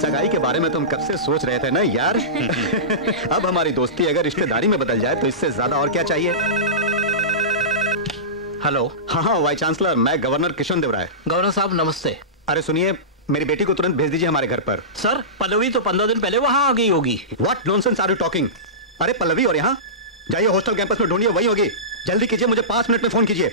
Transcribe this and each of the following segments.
सगाई के बारे में तुम कब से सोच रहे थे ना यार। अब हमारी दोस्ती अगर रिश्तेदारी में बदल जाए तो इससे ज्यादा और क्या चाहिए। हेलो। हाँ वाइस चांसलर, मैं गवर्नर किशन देव राय। गवर्नर साहब नमस्ते। अरे सुनिए, मेरी बेटी को तुरंत भेज दीजिए हमारे घर पर। सर पल्लवी तो 15 दिन पहले वहां आ गई होगी। What nonsense are you talking? अरे पल्लवी और यहाँ जाइए, हॉस्टल कैंपस में ढूंढिए, वही होगी। जल्दी कीजिए, मुझे 5 मिनट में फोन कीजिए।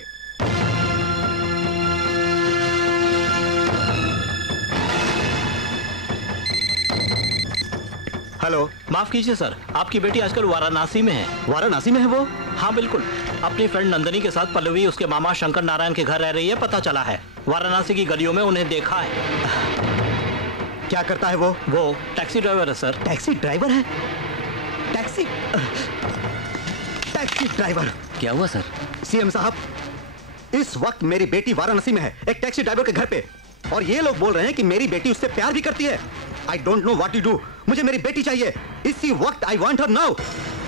हेलो। माफ कीजिए सर, आपकी बेटी आजकल वाराणसी में है। वाराणसी में है वो? हाँ बिल्कुल, अपनी फ्रेंड नंदनी के साथ पल्लवी उसके मामा शंकर नारायण के घर रह रही है, पता चला है। वाराणसी की गलियों में उन्हें देखा है। क्या करता है वो? वो टैक्सी ड्राइवर है सर। टैक्सी ड्राइवर है? Taxi driver? क्या हुआ सर? सीएम साहब, इस वक्त मेरी बेटी वाराणसी में है, एक टैक्सी ड्राइवर के घर पे, और ये लोग बोल रहे हैं कि मेरी बेटी उससे प्यार भी करती है। I don't know what to do. मुझे मेरी बेटी चाहिए इसी वक्त। I want her now.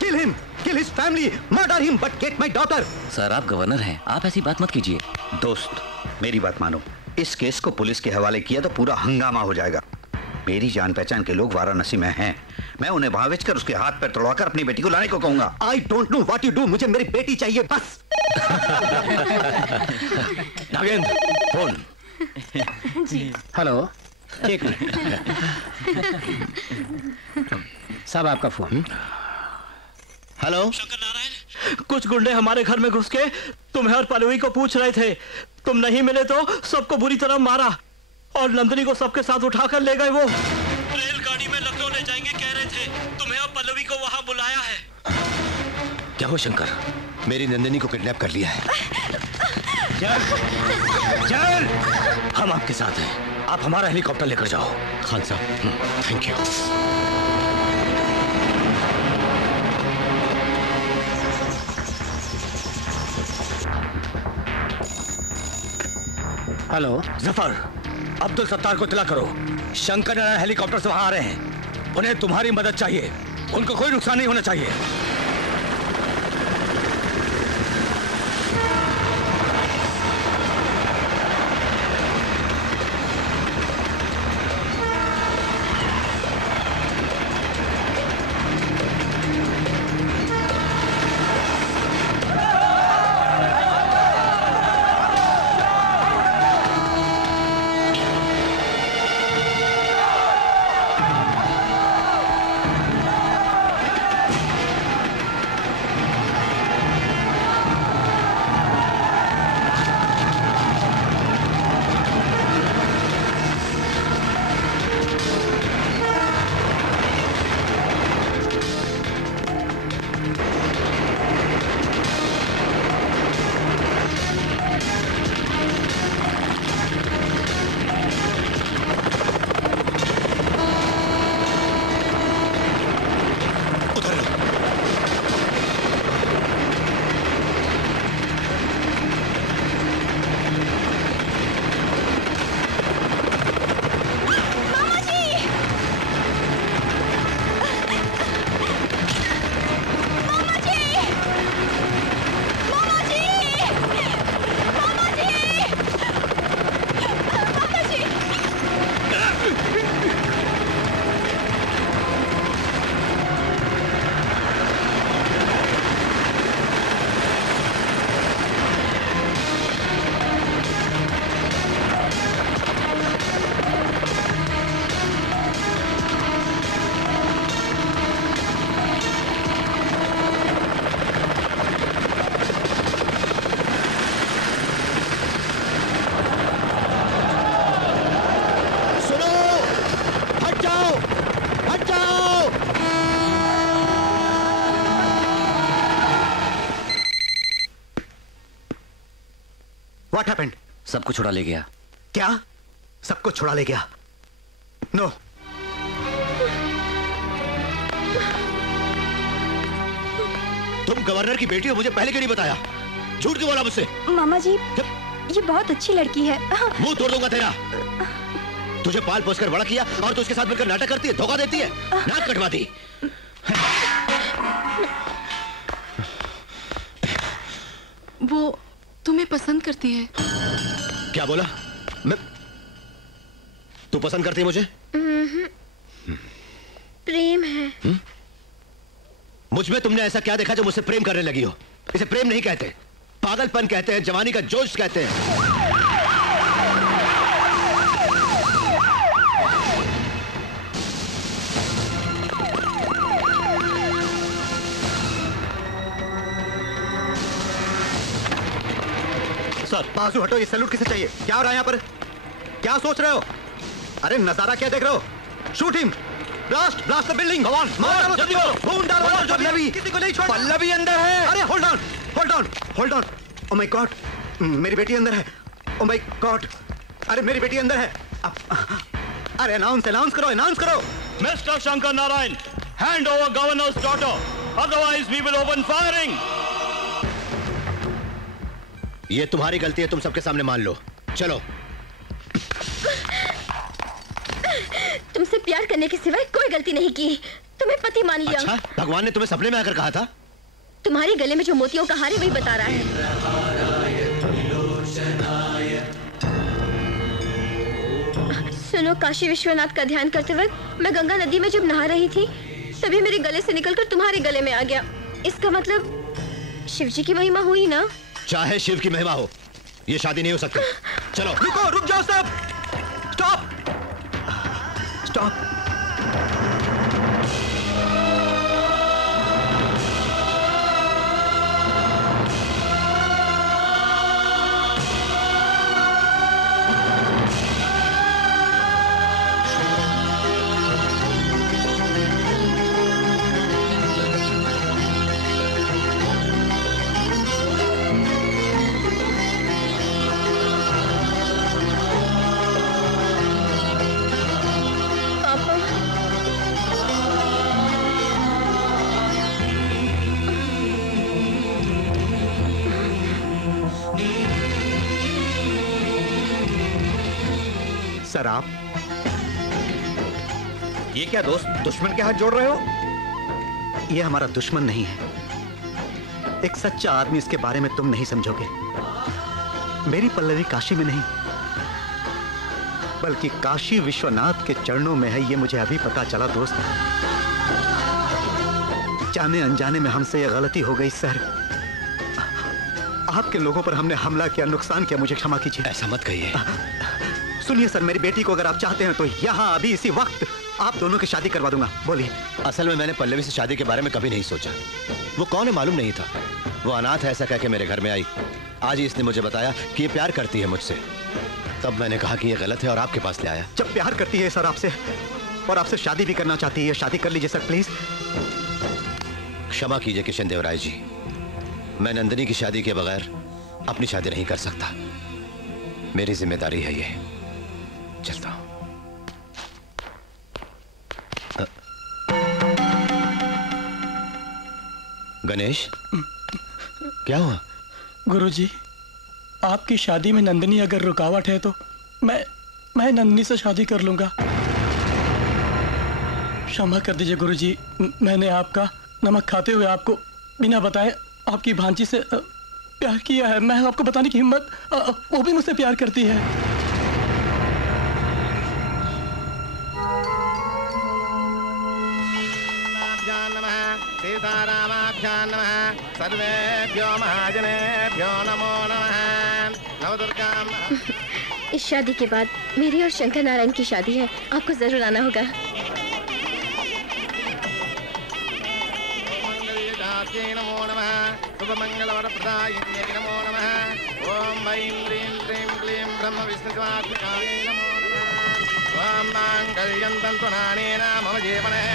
Kill him, kill his family, murder him, but get my daughter. Sir आप गवर्नर हैं, आप ऐसी बात मत कीजिए। दोस्त मेरी बात मानो, इस केस को पुलिस के हवाले किया तो पूरा हंगामा हो जाएगा। मेरी जान पहचान के लोग वाराणसी में हैं, मैं उन्हें वहां भेजकर उसके हाथ पैर तोड़वाकर अपनी बेटी को लाने को कहूंगा। I don't know what you do. मुझे मेरी बेटी चाहिए बस। नागेंद्र फोन। हेलो, एक मिनट साहब, आपका फोन। हेलो। शंकर नारायण, कुछ गुंडे हमारे घर में घुस के तुम्हें और पल्लवी को पूछ रहे थे। तुम नहीं मिले तो सबको बुरी तरह मारा और नंदनी को सबके साथ उठाकर ले गए। वो रेलगाड़ी में लखनऊ ले जाएंगे कह रहे थे। तुम्हें और पल्लवी को वहां बुलाया है। क्या हो शंकर? मेरी नंदिनी को किडनैप कर लिया है। चल, चल, हम आपके साथ हैं। आप हमारा हेलीकॉप्टर लेकर जाओ। खान साहब, thank you. Hello Zafar, Abdul Sattar को इत्तला करो, शंकर नारायण हेलीकॉप्टर से वहां आ रहे हैं। उन्हें तुम्हारी मदद चाहिए, उनको कोई नुकसान नहीं होना चाहिए। What happened? सबको छुड़ा ले गया। क्या? सबको छुड़ा ले गया? नो। तुम गवर्नर की बेटी हो, मुझे पहले क्यों नहीं बताया? झूठ क्यों बोला मुझसे? मामा जी, ये बहुत अच्छी लड़की है। मुंह तोड़ दूंगा तेरा। तुझे पाल पोस कर बड़ा किया और तू उसके साथ मिलकर नाटक करती है, धोखा देती है, नाक कटवाती। वो तुम्हें पसंद करती है। क्या बोला? मैं? तू पसंद करती है मुझे? मुझ में तुमने ऐसा क्या देखा जो मुझसे प्रेम करने लगी हो? इसे प्रेम नहीं कहते, पागलपन कहते हैं, जवानी का जोश कहते हैं। सर बाजू हटो, ये सैल्यूट किसे चाहिए? क्या हो रहा है यहाँ पर? क्या सोच रहे हो? अरे नजारा क्या देख रहे हो? Shoot him, blast blast the building. मार डालो, जल्दी करो, खून डालो। पल्लवी, किसी को नहीं छोड़ना। पल्लवी अंदर है। अरे hold on hold on hold on. Oh my God, मेरी बेटी अंदर है। ओ माय गॉड, अरे मेरी बेटी अंदर है। अरे अनाउंस करो। Mister Shankar Narayan, hand over governor's daughter, otherwise we will open firing. ये तुम्हारी गलती है, तुम सबके सामने मान लो। चलो। तुमसे प्यार करने के सिवाय कोई गलती नहीं की, तुम्हें पति मान लिया। अच्छा, भगवान ने तुम्हें सपने में आकर कहा था? तुम्हारे गले में जो मोतियों का हार है वही बता रहा है। सुनो, काशी विश्वनाथ का ध्यान करते वक्त मैं गंगा नदी में जब नहा रही थी तभी मेरे गले से निकलकर तुम्हारे गले में आ गया। इसका मतलब शिव जी की महिमा हुई ना? चाहे शिव की महिमा हो, ये शादी नहीं हो सकती। चलो। रुक जाओ सब, स्टॉप। सर आप ये क्या दोस्त, दुश्मन के हाथ जोड़ रहे हो? ये हमारा दुश्मन नहीं है, एक सच्चा आदमी। इसके बारे में तुम नहीं समझोगे। मेरी पल्लवी काशी में नहीं बल्कि काशी विश्वनाथ के चरणों में है, ये मुझे अभी पता चला दोस्त। जाने अनजाने में हमसे ये गलती हो गई सर। आपके लोगों पर हमने हमला किया, नुकसान किया, मुझे क्षमा कीजिए। ऐसा मत कहिए। सुनिए सर, मेरी बेटी को अगर आप चाहते हैं तो यहाँ अभी इसी वक्त आप दोनों की शादी करवा दूंगा। बोलिए। असल में मैंने पल्लवी से शादी के बारे में कभी नहीं सोचा। वो कौन है मालूम नहीं था। वो अनाथ है ऐसा कह के मेरे घर में आई। आज ही इसने मुझे बताया कि ये प्यार करती है मुझसे। तब मैंने कहा कि ये गलत है और आपके पास ले आया। जब प्यार करती है सर आपसे और आपसे शादी भी करना चाहती है, शादी कर लीजिए सर प्लीज। क्षमा कीजिए किशन देवराय जी, मैं नंदिनी की शादी के बगैर अपनी शादी नहीं कर सकता। मेरी जिम्मेदारी है ये। चलता हूं। गणेश, क्या हुआ? गुरुजी, आपकी शादी में नंदिनी अगर रुकावट है तो मैं नंदिनी से शादी कर लूंगा। क्षमा कर दीजिए गुरुजी, मैंने आपका नमक खाते हुए आपको बिना बताए आपकी भांजी से प्यार किया है। मैं आपको बताने की हिम्मत, वो भी मुझसे प्यार करती है। सीतारामाभ्यां नमः। सर्वेभ्यो महाजनेभ्यो नमो नमः। नवदुर्गां। इस शादी के बाद मेरी और शंकर नारायण की शादी है, आपको जरूर आना होगा। नमो नमः। शुभमंगलवरप्रदायिन्यै नमो नमः। ओम ऐं ह्रीं क्लीं क्लीं ब्रह्म विष्णुत्वात्मकाय नमो नमः। ओम मांगल्यं तन्तुनानेन मम जीवने।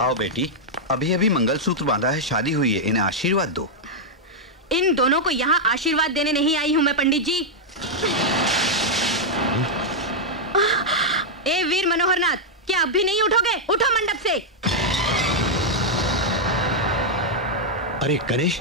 आओ बेटी, अभी अभी मंगलसूत्र बांधा है, शादी हुई है, इन्हें आशीर्वाद दो। इन दोनों को यहाँ आशीर्वाद देने नहीं आई हूँ मैं पंडित जी। ए वीर मनोहरनाथ, क्या अब भी नहीं उठोगे? उठो मंडप से। अरे गणेश,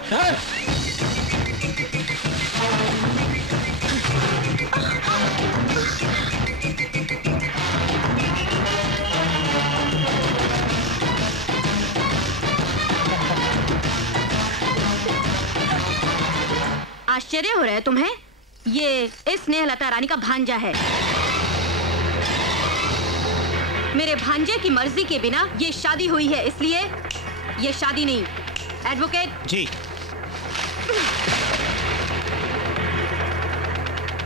आश्चर्य हो रहा है तुम्हें? ये इस स्नेहलता रानी का भांजा है। मेरे भांजे की मर्जी के बिना ये शादी हुई है, इसलिए ये शादी नहीं। एडवोकेट जी।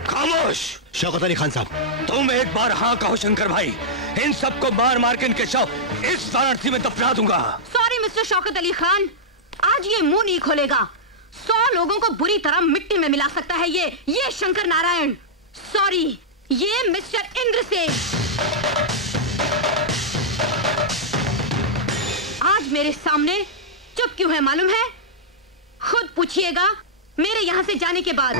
खामोश शौकत अली खान साहब, तुम एक बार हाँ कहो शंकर भाई, इन सबको मार मार के इनके शव इस वाराणसी में दफना दूंगा। सॉरी मिस्टर शौकत अली खान, आज ये मुंह नहीं खोलेगा। 100 लोगों को बुरी तरह मिट्टी में मिला सकता है ये शंकर नारायण। सॉरी, ये मिस्टर इंद्रसेन। आज मेरे सामने चुप क्यों है मालूम है? खुद पूछिएगा मेरे यहाँ से जाने के बाद।